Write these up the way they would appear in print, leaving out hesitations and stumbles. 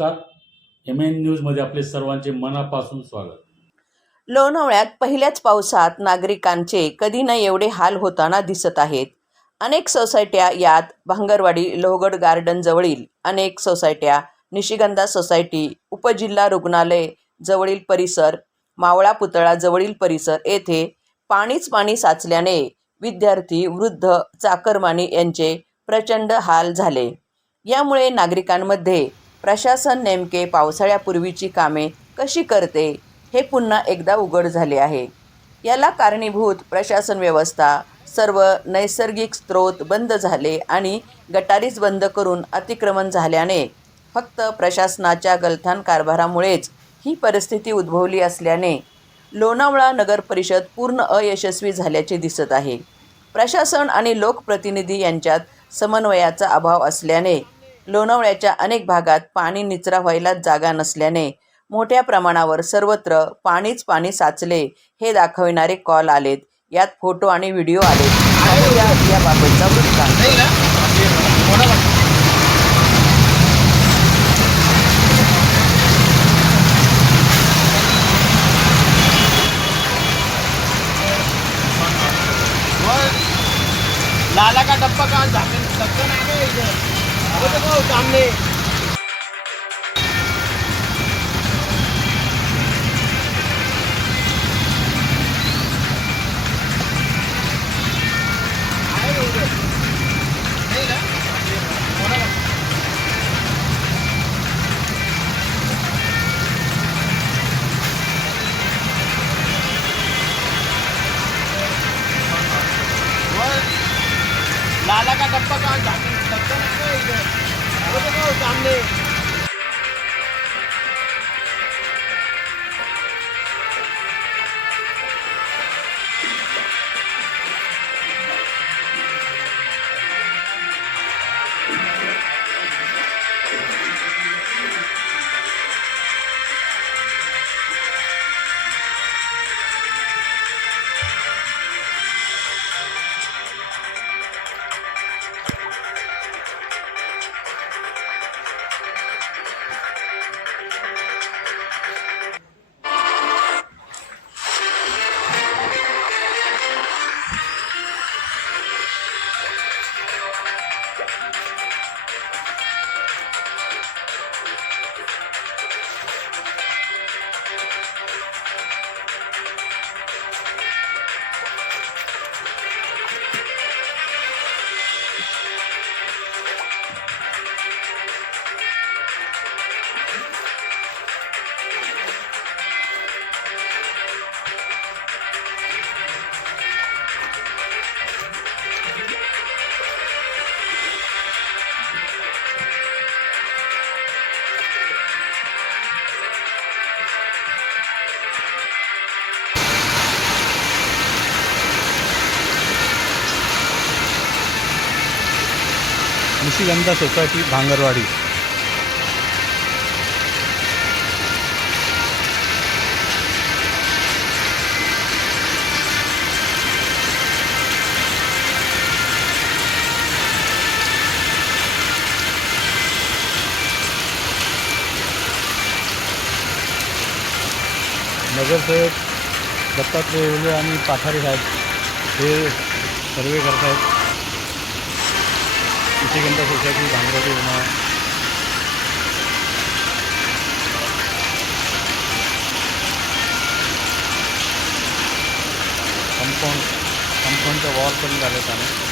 नमस्कार. MN न्यूजमध्ये आपले सर्वांचे मनापासून स्वागत. लोणावळ्यात पहिल्याच पावसात नागरिकांचे कधी न एवढे हाल होताना दिसत आहेत. अनेक सोसायट्या, यात भांगरवाडी लोहगड गार्डन जवळील अनेक सोसायट्या, निशिगंधा सोसायटी, उपजिल्हा रुग्णालय जवळील परिसर, मावळा पुतळा जवळील परिसर येथे पाणीच पाणी साचल्याने विद्यार्थी, वृद्ध, चाकरमानी यांचे प्रचंड हाल झाले. यामुळे नागरिकांमध्ये प्रशासन नेमके पावसाळ्यापूर्वीची कामे कशी करते हे पुन्हा एकदा उघड झाले आहे. याला कारणीभूत प्रशासन व्यवस्था, सर्व नैसर्गिक स्रोत बंद झाले आणि गटारीच बंद करून अतिक्रमण झाल्याने फक्त प्रशासनाच्या गलथान कारभारामुळेच ही परिस्थिती उद्भवली असल्याने लोणावळा नगर परिषद पूर्ण अयशस्वी झाल्याचे दिसत आहे. प्रशासन आणि लोकप्रतिनिधी यांच्यात समन्वयाचा अभाव असल्याने लोणावळ्याच्या अनेक भागात पाणी निचरा व्हायला जागा नसल्याने मोठ्या प्रमाणावर सर्वत्र पाणीच पाणी साचले हे दाखविणारे कॉल आलेत. यात फोटो आणि व्हिडिओ आलेत. पाहूया याबाबतचा वृत्तांत. लाला का डब्बा कहाँ ढक्कन आ गया इधर, वो देखो सामने। लाला का डब्बा कहाँ ढक्कन आ गया इधर, वो देखो सामने। निशिगंधा सोसायटी भांगरवाडी. नगरसेवक दत्तात्रय येवले आणि पाथारे साहेब हे सर्वे करत आहेत. निशिगंधा सोसायटी भांगरवाडी लोणावळा. कंपाऊंडचा वॉल पण झाले त्याने.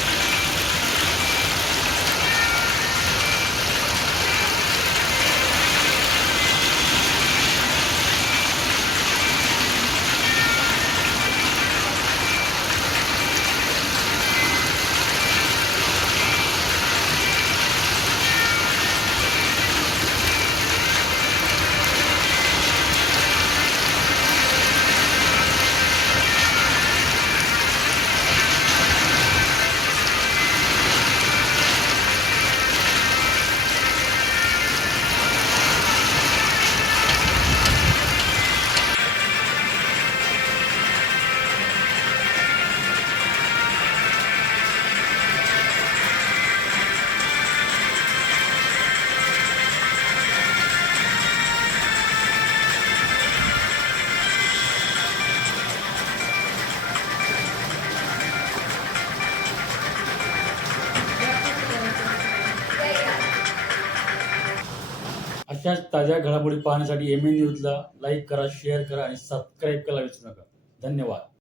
अशाच ताज्या घडामोडी पाहण्यासाठी MN न्यूजला लाईक करा, शेअर करा आणि सबस्क्राईब करायला विसरू नका. धन्यवाद.